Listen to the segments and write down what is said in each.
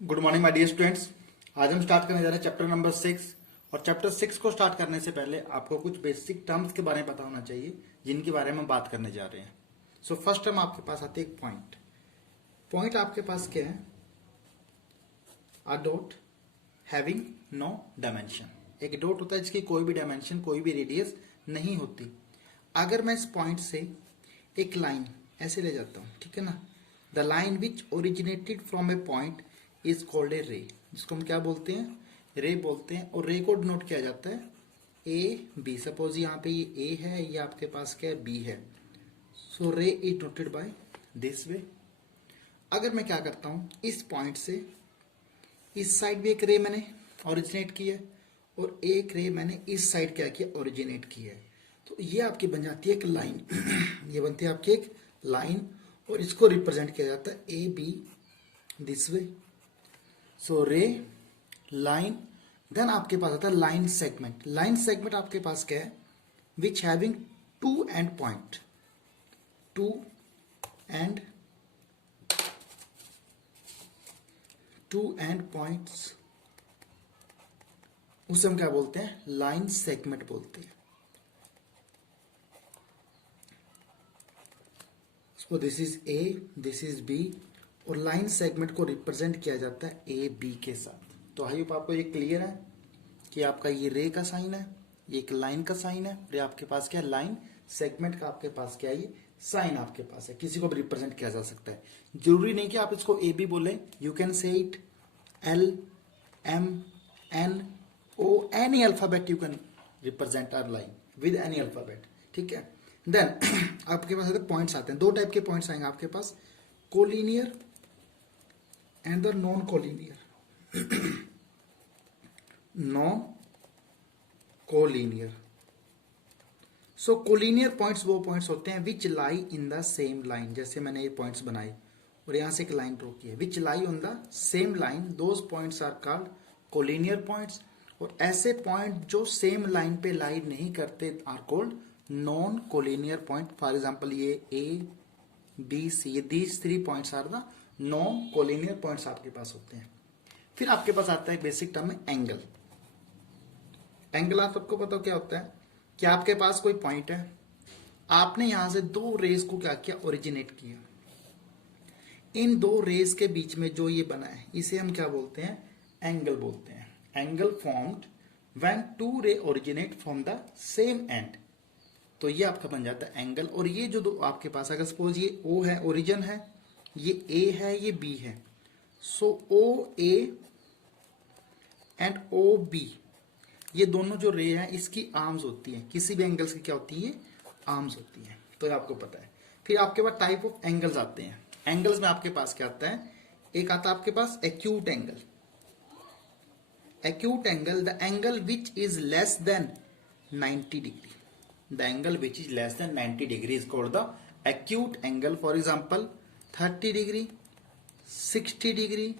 Good morning my dear students. आज हम start करने जा रहे हैं चैप्टर नंबर 6। और चैप्टर 6 को स्टार्ट करने से पहले आपको कुछ बेसिक टर्म्स के बारे में पता होना चाहिए जिनके बारे में हम बात करने जा रहे हैं। सो फर्स्ट टर्म आपके पास आती है एक पॉइंट। पॉइंट आपके पास क्या है? A dot having no dimension. एक डॉट होता है जिसकी कोई भी डायमेंशन, कोई भी रेडियस नहीं होती। अगर मैं इस पॉइंट से एक लाइन ऐसे ले जाता हूं, ठीक है ना, the line which originated from A point is called a रे, जिसको हम क्या बोलते हैं? रे बोलते हैं। और रे को डिनोट किया जाता है ए बी। सपोज यहाँ पे ये ए है, ये आपके पास क्या है? बी है। सो रे is noted by this way. अगर मैं क्या करता हूं, इस पॉइंट से इस साइड भी एक रे मैंने ओरिजिनेट की है और एक रे मैंने इस साइड क्या किया? ओरिजिनेट की है। तो ये आपकी बन जाती है एक लाइन ये बनती है आपकी एक लाइन और इसको रिप्रेजेंट किया जाता है ए बी दिस वे। सो रे लाइन। देन आपके पास आता है लाइन सेगमेंट। लाइन सेगमेंट आपके पास क्या है? Which having two end point, two end points, उसे हम क्या बोलते हैं? लाइन सेगमेंट बोलते हैं। So this is A, this is B, और लाइन सेगमेंट को रिप्रेजेंट किया जाता है ए बी के साथ। तो आई होप आपको ये क्लियर है कि आपका ये रे का साइन है, ये एक लाइन का साइन है, और ये आपके पास क्या है? लाइन सेगमेंट का आपके पास क्या है? ये साइन आपके पास है। किसी को भी रिप्रेजेंट किया जा सकता है, जरूरी नहीं कि आप इसको ए बी बोले। You can say it L M N O, any alphabet you can represent our line with any alphabet, ठीक है। देन आपके पास पॉइंट्स आते हैं। दो टाइप के पॉइंट्स आएंगे आपके पास, collinear and the non collinear. Non collinear. So collinear points वो पॉइंट्स होते हैं which lie in the same line. जैसे मैंने ये पॉइंट्स बनाए और यहां से एक लाइन ड्रॉ की है, which lie on the same line, those points are called collinear points. और ऐसे पॉइंट जो सेम लाइन पे लाई नहीं करते are called non collinear point. For example ये ए बी सी, ये these three points are the non collinear points आपके पास होते हैं। फिर आपके पास आता है बेसिक टर्म में एंगल। एंगल आप सबको पता क्या होता है? कि आपके पास कोई पॉइंट है, आपने यहां से दो रेस को क्या किया? ओरिजिनेट किया। इन दो रेस के बीच में जो ये बना है इसे हम क्या बोलते हैं? एंगल बोलते हैं। एंगल फॉर्म्ड व्हेन टू रे originate from the same and. तो ये आपका बन जाता है एंगल। और ये जो दो आपके पास, अगर सपोज ये O है, ओरिजिन है, ये A है, ये B है, सो ओ ए एंड ओ बी, ये दोनों जो रे हैं इसकी आर्म्स होती हैं। किसी भी एंगल्स की क्या होती है? आर्म्स होती हैं। तो ये आपको पता है। फिर आपके पास टाइप ऑफ एंगल्स आते हैं। एंगल्स में आपके पास क्या आता है? एक आता है आपके पास acute angle. Acute angle, the angle which is less than 90 degree. The angle which is less than 90 degree is called the acute angle. For example, 30 degree, 60 degree,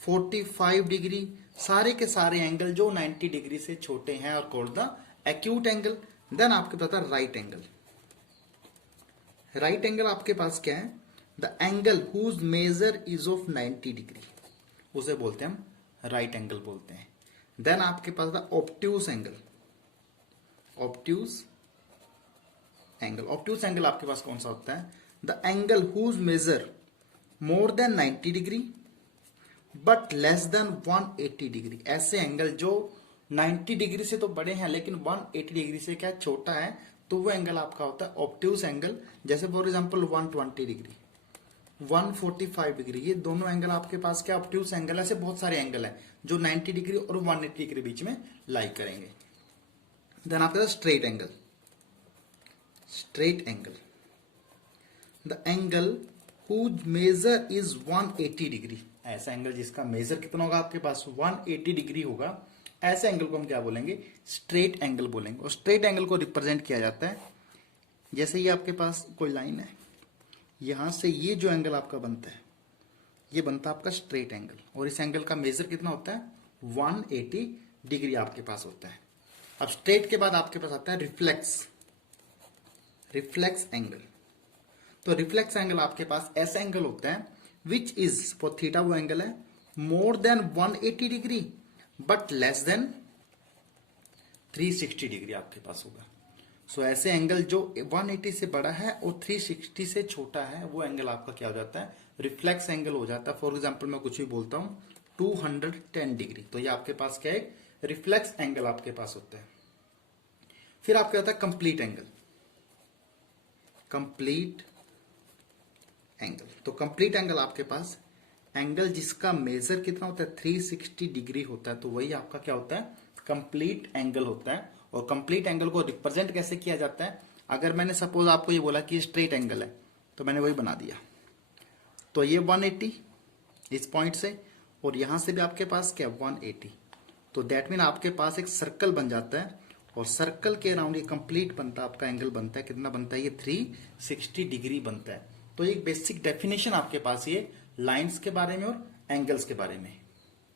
45 degree, सारे के सारे एंगल जो 90 डिग्री से छोटे हैं और called the acute angle. Then आपके पास राइट एंगल। राइट एंगल आपके पास क्या है? The angle whose measure is of 90 degree, उसे बोलते हैं हम राइट एंगल बोलते हैं। देन आपके पास the obtuse angle. Obtuse angle, obtuse angle आपके पास कौन सा होता है? The angle whose measure more than 90 degree but less than 180 degree. ऐसे एंगल जो 90 डिग्री से तो बड़े हैं लेकिन 180 डिग्री से क्या छोटा है, तो वो एंगल आपका होता है ऑब्ट्यूस एंगल। जैसे फॉर एग्जांपल 120 डिग्री, 145 डिग्री, ये दोनों एंगल आपके पास क्या? Obtuse angle. ऐसे बहुत सारे एंगल हैं जो 90 डिग्री और 180 डिग्री बीच में लाई करेंगे। देन आपका straight angle. Straight angle, the angle whose measure is 180 degree. ऐसा एंगल जिसका मेजर कितना होगा आपके पास? 180 डिग्री होगा। ऐसे एंगल को हम क्या बोलेंगे? स्ट्रेट एंगल बोलेंगे। और स्ट्रेट एंगल को रिप्रेजेंट किया जाता है, जैसे ये आपके पास कोई लाइन है, यहां से ये जो एंगल आपका बनता है ये बनता है आपका स्ट्रेट एंगल। और इस एंगल का मेजर कितना होता है? 180 डिग्री आपके पास होता है। अब स्ट्रेट के बाद आपके पास आता है रिफ्लेक्स। Reflex angle. तो रिफ्लेक्स एंगल आपके पास ऐसा एंगल होता है विच इज, फॉर थीटा वो एंगल है more than 180 degree but less then 360 degree आपके पास होगा। सो ऐसे एंगल जो 180 से बड़ा है और 360 से छोटा है वो एंगल आपका क्या हो जाता है, रिफ्लेक्स एंगल हो जाता है। फॉर एग्जांपल मैं कुछ भी बोलता हूं 210 डिग्री, तो ये आपके पास क्या है, रिफ्लेक्स एंगल आपके पास होता है। फिर आपका होता है कंप्लीट एंगल। कंप्लीट एंगल, तो कंप्लीट एंगल आपके पास एंगल जिसका मेजर कितना होता है 360 डिग्री होता है, तो वही आपका क्या होता है, कंप्लीट एंगल होता है। और कंप्लीट एंगल को रिप्रेजेंट कैसे किया जाता है, अगर मैंने सपोज आपको ये बोला कि स्ट्रेट एंगल है तो मैंने वही बना दिया, तो ये 180 इस पॉइंट से और यहां से भी आपके पास क्या 180, तो दैट मीन आपके पास एक सर्कल बन जाता है और सर्कल के अराउंड ये कंप्लीट बनता है, आपका एंगल बनता है, कितना बनता है, ये 360 डिग्री बनता है। तो एक बेसिक डेफिनेशन आपके पास ये लाइंस के बारे में और एंगल्स के बारे में।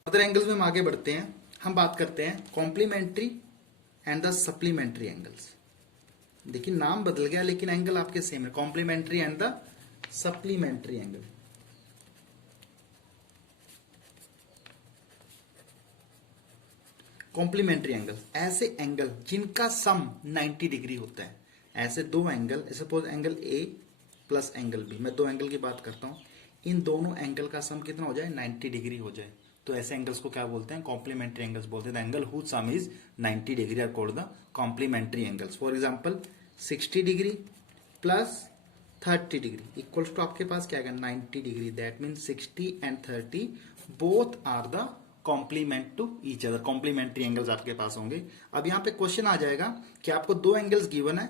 अदर एंगल्स में हम आगे बढ़ते हैं, हम बात करते हैं complementary and the supplementary angles. देखिए नाम बदल गया लेकिन एंगल आपके सेम है, complementary and the supplementary angle. Complementary angle ऐसे एंगल जिनका सम 90 डिग्री होता है। ऐसे दो angle, suppose angle A plus angle B, मैं दो एंगल की बात करता हूं, इन दोनों एंगल का सम कितना हो जाए 90 डिग्री हो जाए, तो ऐसे एंगल्स को क्या बोलते हैं, कॉम्प्लीमेंट्री एंगल्स बोलते हैं। Angle whose sum is 90 degree are called the complementary angles. For example 60 degree plus 30 degree equals to आपके पास क्या आएगा 90 degree, that mean 60 and 30 both are the complement to each other, complementary angles आपके पास होंगे। अब यहाँ पे क्वेश्चन आ जाएगा कि आपको दो एंगल्स गिवन है,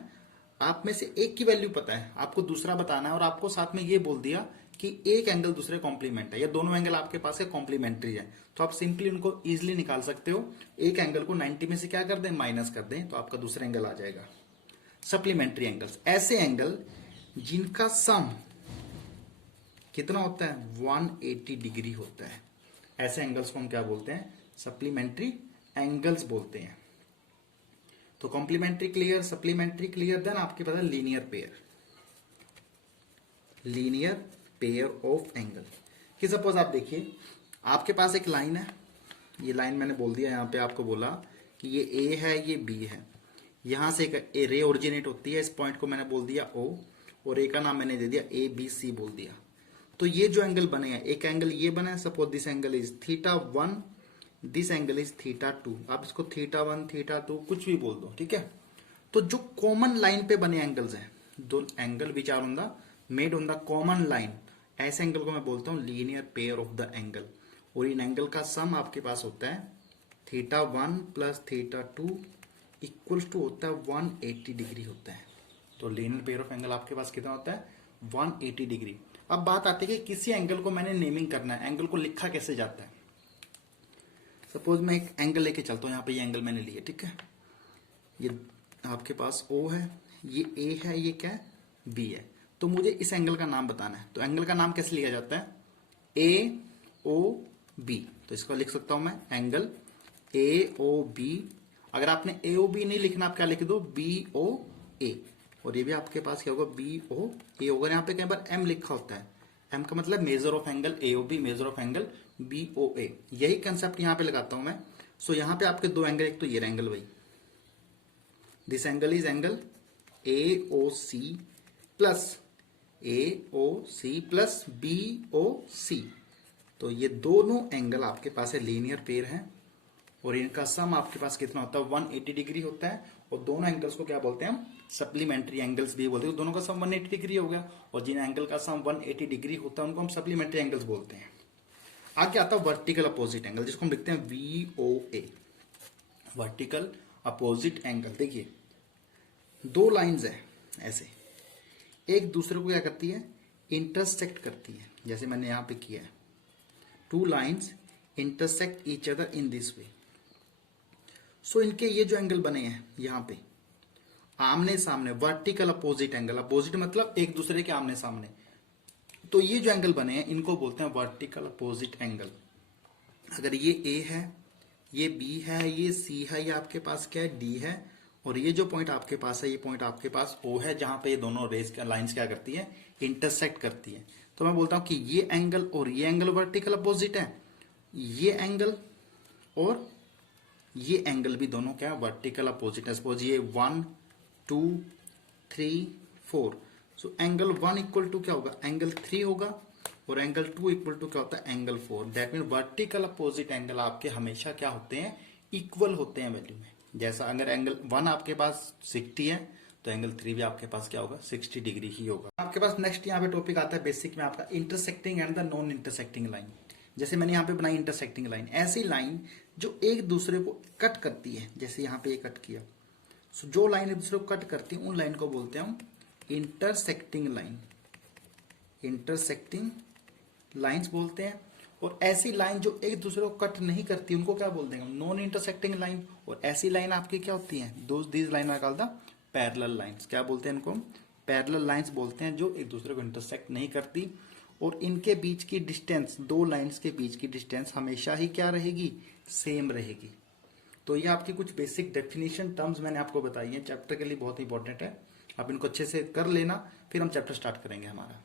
आप में से एक की वैल्यू पता है, आपको दूसरा बताना है और आपको साथ में ये बोल दिया कि एक एंगल दूसरे कॉम्प्लीमेंट है या दोनों एंगल आपके पास है कॉम्प्लीमेंट्री है, तो आप सिंपली उनको इजीली निकाल सकते हो। एक एंगल को 90 में से क्या कर दें, माइनस कर दें, तो आपका दूसरा एंगल आ जाएगा। सप्लीमेंट्री एंगल्स ऐसे एंगल जिनका सम कितना होता है 180 डिग्री होता है, ऐसे एंगल्स को हम क्या बोलते हैं, सप्लीमेंट्री एंगल्स बोलते हैं। तो complementary clear, supplementary clear, then आपके पास है linear pair. Linear pair of angle कि सपोज आप देखिए आपके पास एक लाइन है, ये लाइन मैंने बोल दिया, यहां पे आपको बोला कि ये ए है ये बी है, यहां से एक ए रे ओरिजिनेट होती है, इस पॉइंट को मैंने बोल दिया ओ और ए का नाम मैंने दे दिया ए बी सी बोल दिया। तो ये जो एंगल बने हैं, एक एंगल ये बना है, suppose this angle is θ1, this angle is θ2, आप इसको θ1 θ2 कुछ भी बोल दो, ठीक है। तो जो कॉमन लाइन पे बने एंगल्स हैं, दो angle which are on the made on the common line, ऐसे एंगल को मैं बोलता हूं linear pair of the angle. और इन एंगल का सम आपके पास होता है θ1 प्लस θ2 इक्वल्स टू होता है 180 डिग्री होता है। तो लीनियर पेयर ऑफ एंगल आपके पास कितना होता है 180 डिग्री। अब बात आती है कि किसी एंगल को मैंने नेमिंग करना है, एंगल को लिखा कैसे जाता है। सपोज मैं एक एंगल लेके चलता हूं, यहां पे ये एंगल मैंने लिया, ठीक है, ये आपके पास O है, ये A है, ये क्या है B है, तो मुझे इस एंगल का नाम बताना है। तो एंगल का नाम कैसे लिया जाता है AOB, तो इसको लिख सकता हूं मैं एंगल AOB। अगर आपने AOB नहीं लिखना, आप क्या लिख दो BOA, और ये भी आपके पास क्या होगा BOA होगा। यहाँ पे कई बार M लिखा होता है, M का मतलब measure of angle AOB, measure of angle BOA, यही कंसेप्ट यहाँ पे लगाता हूं मैं। सो यहाँ पे आपके दो एंगल, एक तो ये एंगल भाई, this angle is angle AOC plus AOC plus BOC, तो ये दोनों एंगल आपके पास है लीनियर पेयर है और इनका सम आपके पास कितना होता है 180 डिग्री होता है। और दोनों एंगल्स को क्या बोलते हैं हम, सप्लीमेंट्री एंगल्स भी बोलते हैं। दोनों का सम 180 डिग्री हो गया और जिन एंगल का सम 180 डिग्री होता है उनको हम सप्लीमेंट्री एंगल्स बोलते हैं। आगे आता है वर्टिकल अपोजिट एंगल, जिसको हम लिखते हैं VOA, वर्टिकल अपोजिट एंगल। देखिए दो लाइंस है ऐसे, एक दूसरे को क्या करती है, इंटरसेक्ट करती है, जैसे मैंने यहां पे किया है, two lines intersect each other in this way. So इनके ये जो एंगल बने हैं यहां पे आमने सामने, वर्टिकल अपोजिट एंगल, अपोजिट मतलब एक दूसरे के आमने सामने, तो ये जो एंगल बने हैं इनको बोलते हैं वर्टिकल अपोजिट एंगल। अगर ये A है, ये B है, ये C है, ये आपके पास क्या है D है, और ये जो पॉइंट आपके पास है, ये पॉइंट आपके पास O है, जहां पे ये दोनों रेस लाइंस क्या करती है, इंटरसेक्ट करती है। तो मैं बोलता हूं कि ये एंगल और ये एंगल वर्टिकल अपोजिट है ये एंगल और ये एंगल भी दोनों क्या वर्टिकल अपोजिट है। सपोज ये 1 2 3 4, सो एंगल 1 इक्वल टू क्या होगा, एंगल 3 होगा, और एंगल 2 इक्वल टू क्या होता है, angle 4। That mean vertical opposite angle आपके हमेशा क्या होते हैं, इक्वल होते हैं वैल्यू में। जैसा अगर एंगल 1 आपके पास 60 है तो एंगल 3 भी आपके पास क्या होगा, 60 डिग्री ही होगा। आपके पास नेक्स्ट यहाँ पे टॉपिक आता है बेसिक में आपका intersecting and the non intersecting line. जैसे मैंने यहाँ पे बनाई इंटरसेक्टिंग लाइन, ऐसी लाइन जो एक दूसरे को कट करती है, जैसे यहाँ पे ये कट किया। सो जो लाइन एक दूसरे को कट करती है उन लाइन को बोलते हैं हम इंटरसेक्टिंग लाइन, इंटरसेक्टिंग लाइंस बोलते हैं। और ऐसी लाइन जो एक दूसरे को कट नहीं करती उनको क्या बोलते हैं, नॉन इंटरसेक्टिंग लाइन। और ऐसी लाइन आपकी क्या होती है, these line are called the parallel lines. क्या बोलते हैं इनको, पैरेलल लाइंस बोलते हैं, जो एक दूसरे को इंटरसेक्ट नहीं करती। और इनके बीच की डिस्टेंस, दो लाइंस के बीच की डिस्टेंस हमेशा ही क्या रहेगी, सेम रहेगी। तो ये आपकी कुछ बेसिक डेफिनेशन टर्म्स मैंने आपको बताई हैं, चैप्टर के लिए बहुत इंपॉर्टेंट है। आप इनको अच्छे से कर लेना, फिर हम चैप्टर स्टार्ट करेंगे हमारा।